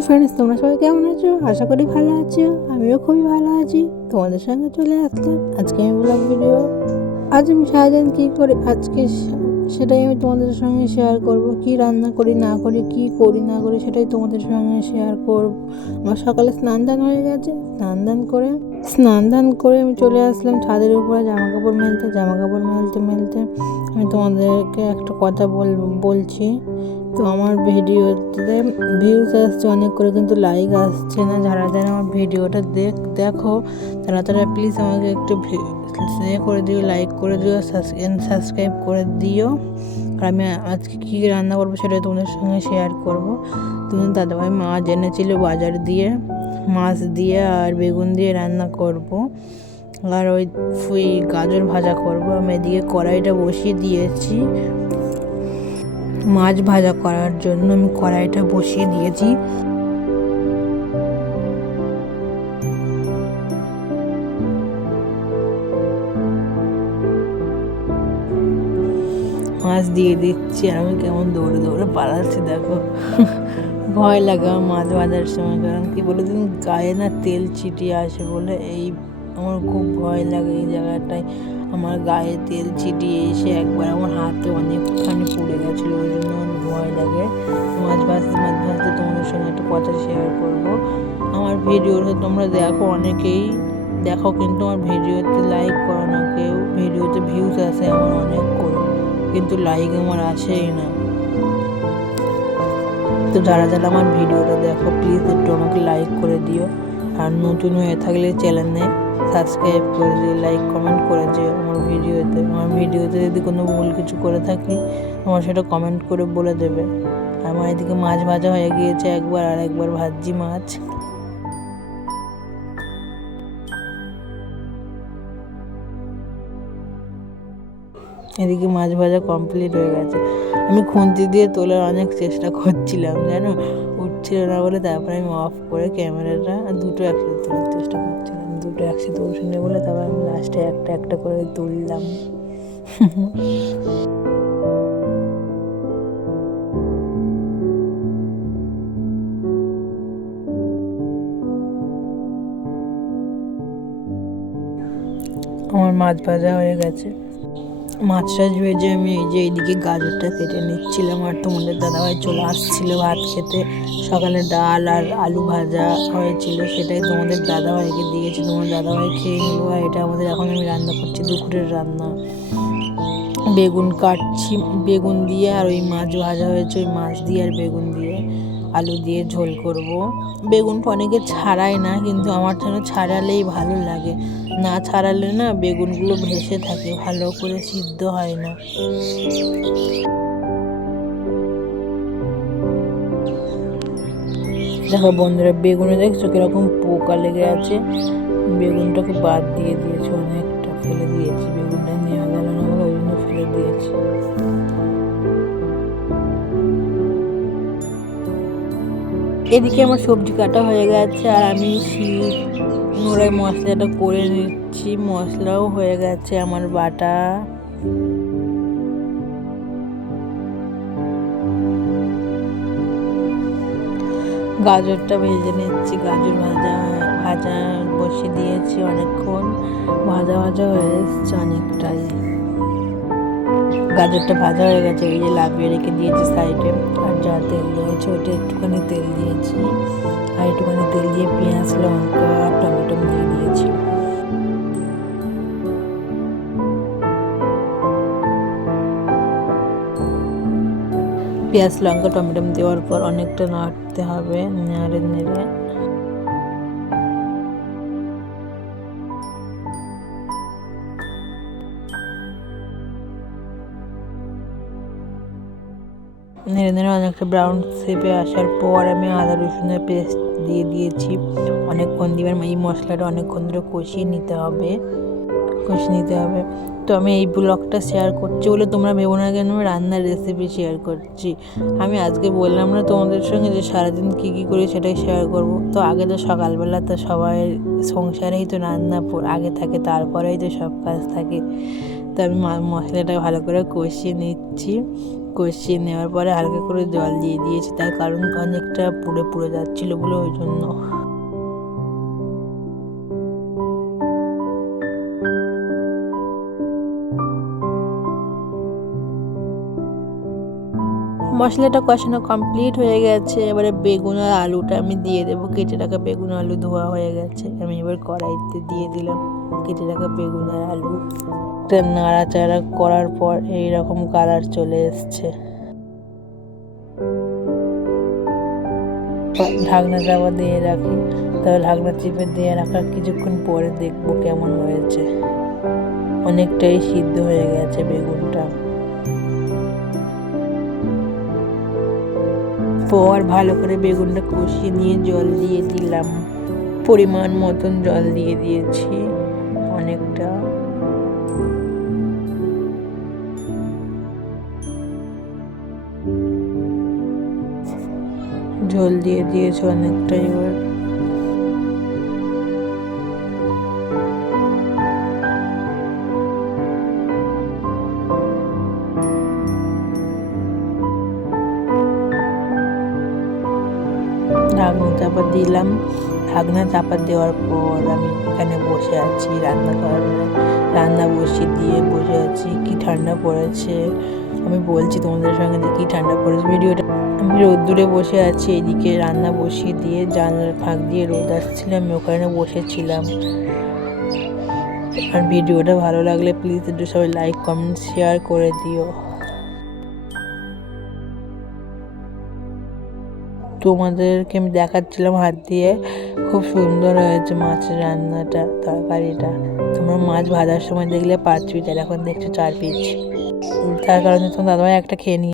Hello friends, তোমরা সবাই কেমন আছো? আশা করি ভালো আছো। আমিও খুবই ভালো আছি। তোমাদের সঙ্গে চলে আসলাম আজকে আমি ব্লগ ভিডিও। আজ আমি সারাদিন কী করি সেটাই আমি তোমাদের সঙ্গে শেয়ার করব। কি রান্না করি না করি, কি করি না করি, সেটাই তোমাদের সঙ্গে শেয়ার করব। আমার সকালে স্নান দান হয়ে গেছে। স্নান দান করে আমি চলে আসলাম ছাদের উপরে জামা কাপড় মেলতে আমি তোমাদেরকে একটা কথা বলছি। তো আমার ভিডিওতে ভিউজ আসছে অনেক করে, কিন্তু লাইক আসছে না। যারা আমার ভিডিওটা দেখো তারা প্লিজ আমাকে একটু করে দিও, লাইক করে দিও, সাবস্ক্রাইব করে দিও। আর আমি আজকে কী রান্না করবো সেটাই তোমাদের সঙ্গে শেয়ার করবো। তুমি দাদাভাই মাছ এনেছিল বাজার দিয়ে, মাছ দিয়ে আর বেগুন দিয়ে রান্না করব। আর ওই গাজর ভাজা করব। আমি এদিকে কড়াইটা বসিয়ে দিয়েছি মাছ ভাজা করার জন্য। আমি কড়াইটা বসিয়ে দিয়েছি। মাছ দিয়ে দিচ্ছি আর আমি কেমন দৌড়ে দৌড়ে পালাচ্ছি দেখো। ভয় লাগে আমার মাছ ভাজার সময়, কারণ কি বলে দিন গায়ে না তেল ছিটিয়ে আসে বলে আমার খুব ভয় লাগে। এই জায়গাটায় আমার গায়ে তেল ছিটিয়ে এসে একবার আমার হাতে অনেকখানি পুড়ে গেছিলো, ওই জন্য আমার ভয় লাগে। মাছ ভাজতে তোমাদের সঙ্গে একটু কথা শেয়ার করবো। আমার ভিডিওটা তোমরা দেখো, অনেকেই দেখো, কিন্তু আমার ভিডিওতে লাইক করো না কেউ। ভিডিওতে ভিউজ আসে আমার অনেক করে, কিন্তু লাইক আমার আসেই না। তো যারা আমার ভিডিওটা দেখো প্লিজ একটু আমাকে লাইক করে দিও। আর নতুন হয়ে থাকলে চ্যানেলে সাবস্ক্রাইব করে দিও, লাইক কমেন্ট করে দিও। আমার ভিডিওতে যদি কোনো ভুল কিছু করে থাকি আমার সেটা কমেন্ট করে বলে দেবে। আমার এদিকে মাছ ভাজা হয়ে গিয়েছে একবার, আর একবার ভাজি মাছ। এদিকে মাছ ভাজা কমপ্লিট হয়ে গেছে। আমি খুন্তি দিয়ে তোলার অনেক চেষ্টা করছিলাম, জানো, উঠছিল না বলে। তারপরে আমি অফ করে ক্যামেরাটা দুটো একসাথে তোলার চেষ্টা করছিলাম, দুটো একসাথে উঠে বলে তারপর আমি লাস্টে একটা একটা করে তুললাম। আমার মাছ ভাজা হয়ে গেছে। মাছটা ভেজে আমি এইদিকে গাজরটা কেটে নিচ্ছিলাম। আর তোমাদের দাদাভাই চলে আসছিল ভাত খেতে। সকালে ডাল আর আলু ভাজা হয়েছিল, সেটাই তোমাদের দাদাভাইকে দিয়েছি। তোমার দাদাভাই খেয়ে নিল। আর এটা এখন আমি রান্না করছি দুপুরের রান্না। বেগুন কাটছি, বেগুন দিয়ে আর ওই মাছ ভাজা হয়েছে, ওই মাছ দিয়ে আর বেগুন দিয়ে আলু দিয়ে ঝোল করব। বেগুনটা অনেকে ছাড়ায় না, কিন্তু আমার যেন ছাড়ালেই ভালো লাগে। না ছাড়ালে না বেগুনগুলো ভেসে থাকে, ভালো করে সিদ্ধ হয় না। দেখো বন্ধুরা, বেগুনে দেখছো কিরকম পোকা লেগে আছে। বেগুনটাকে বাদ দিয়ে দিয়েছি, অনেকটা ফেলে দিয়েছি। বেগুনটা নেওয়া গেল না বলে ওই জন্য ফেলে দিয়েছি। এদিকে আমার সবজি কাটা হয়ে গেছে আর আমি নোড়ায় মশলাটা করে নিচ্ছি। মশলাও হয়ে গেছে আমার বাটা। গাজরটা ভেজে নিচ্ছি। গাজর ভাজা বসিয়ে দিয়েছি অনেকক্ষণ। ভাজা হয়ে এসছে অনেকটাই। গাজরটা ভাজা হয়ে গেছে, এই যে লাভিয়ে রেখে দিয়েছি সাইডে। আর যা তেল দিয়েছি ওইটা একটুখানি তেল দিয়েছি, আর একটুখানি তেল দিয়ে পেঁয়াজ লঙ্কা আর টমেটো দিয়ে দিয়েছি। পেঁয়াজ লঙ্কা টমেটো দেওয়ার পর অনেকটা নাড়তে হবে, নেড়ে নেড়ে। নেড়ে নেড়ে অনেকটা ব্রাউন শেপে আসার পর আমি আদা রসুনের পেস্ট দিয়ে দিয়েছি। অনেকক্ষণ দিবার, এই মশলাটা অনেকক্ষণ ধরে কষিয়ে নিতে হবে। তো আমি এই ব্লগটা শেয়ার করছি বলে তোমরা ভেবো না কেন আমি রান্নার রেসিপি শেয়ার করছি। আমি আজকে বললাম না তোমাদের সঙ্গে যে সারাদিন কী করি সেটাই শেয়ার করব। তো আগে তো সকালবেলা তো সবাই সংসারেই তো রান্না আগে থাকে, তারপরেই তো সব কাজ থাকে। তো আমি মশলাটা ভালো করে কষিয়ে নিচ্ছি। কষিয়ে নেওয়ার পরে হালকা করে জল দিয়ে দিয়েছি, তার কারণ অনেকটা পুড়ে পুড়ে যাচ্ছিলো বলে, ওই জন্য। মশলাটা কষানো কমপ্লিট হয়ে গেছে। এবারে বেগুন আর আলুটা আমি দিয়ে দেবো। কেটে রাখা বেগুন আলু ধোয়া হয়ে গেছে, আমি এবার কড়াইতে দিয়ে দিলাম কেটে রাখা বেগুন আর আলু। নাড়াচাড়া করার পর এইরকম কালার চলে এসছে। ঢাকনা চাপা দিয়ে রাখি, তবে ঢাকনা চিপে দিয়ে রাখার কিছুক্ষণ পরে দেখবো কেমন হয়েছে। অনেকটাই সিদ্ধ হয়ে গেছে বেগুনটা। পর ভালো করে বেগুনটা কষিয়ে নিয়ে জল দিয়ে দিলাম, পরিমাণ মতন জল দিয়ে দিয়েছি অনেকটা। ঝোল দিয়ে দিয়েছি অনেকটাই। এবার ঢাকনা চাপা দিলাম। ঢাকনা চাপা দেওয়ার পর আমি এখানে বসে আছি রান্না বসিয়ে দিয়ে বসে আছি। কি ঠান্ডা পড়েছে, আমি বলছি তোমাদের সঙ্গে যে কি ঠান্ডা পড়েছে। ভিডিওটা আমি রোদ্দুরে বসে আছি, এদিকে রান্না বসিয়ে দিয়ে জানলার ফাঁক দিয়ে রোদ আসছিল, আমি ওখানে বসেছিলাম। আর ভিডিওটা ভালো লাগলে প্লিজ একটু সবাই লাইক কমেন্ট শেয়ার করে দিও। তোমাদেরকে আমি দেখাচ্ছিলাম হাত দিয়ে, খুব সুন্দর হয়েছে মাছের রান্নাটা, তরকারিটা। তোমরা মাছ ভাজার সময় দেখলে 5 পিস, আর এখন দেখছো 4 পিস। তার কারণে তোমার দাদাভাই একটা খেয়ে নিয়ে